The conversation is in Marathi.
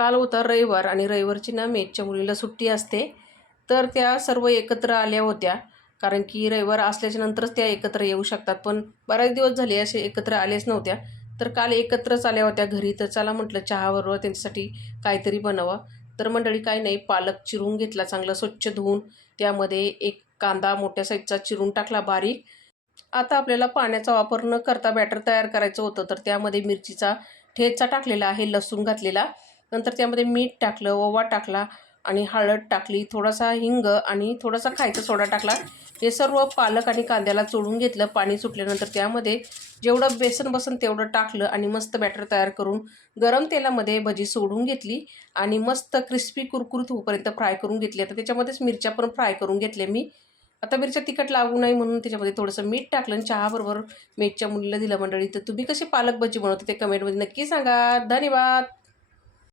काल होता रविवार आणि रविवारची ना मेसच्या मुलीला सुट्टी असते. तर त्या सर्व एकत्र आल्या होत्या. कारण की रविवार असल्याच्या नंतरच त्या एकत्र येऊ शकतात. पण बरेच दिवस झाले असे एकत्र आलेच नव्हत्या. तर काल एकत्रच आल्या होत्या घरी. तर चला म्हटलं चहाबरोबर त्यांच्यासाठी काहीतरी बनवा. तर मंडळी काही नाही, पालक चिरून घेतला चांगला स्वच्छ धुवून. त्यामध्ये एक कांदा मोठ्या साईजचा चिरून टाकला बारीक. आता आपल्याला पाण्याचा वापर न करता बॅटर तयार करायचं होतं. तर त्यामध्ये मिरचीचा ठेचा टाकलेला आहे, लसूण घातलेला. नंतर त्यामध्ये मीठ टाकलं, ओवा टाकला आणि हळद टाकली, थोडासा हिंग आणि थोडासा खायचा सोडा टाकला. हे सर्व पालक आणि कांद्याला चोळून घेतलं. पाणी सुटल्यानंतर त्यामध्ये जेवढं बेसन बसन तेवढं टाकलं आणि मस्त बॅटर तयार करून गरम तेलामध्ये भजी सोडून घेतली आणि मस्त क्रिस्पी कुरकुरीत होईपर्यंत फ्राय करून घेतली. आता त्याच्यामध्येच मिरच्या पण फ्राय करून घेतल्या मी. आता मिरच्या तिखट लागू नये म्हणून त्याच्यामध्ये थोडंसं मीठ टाकलं आणि चहाबरोबर मेसच्या मुलीला दिलं मंडळी. तर तुम्ही कशी पालक भजी बनवते ते कमेंटमध्ये नक्की सांगा. धन्यवाद.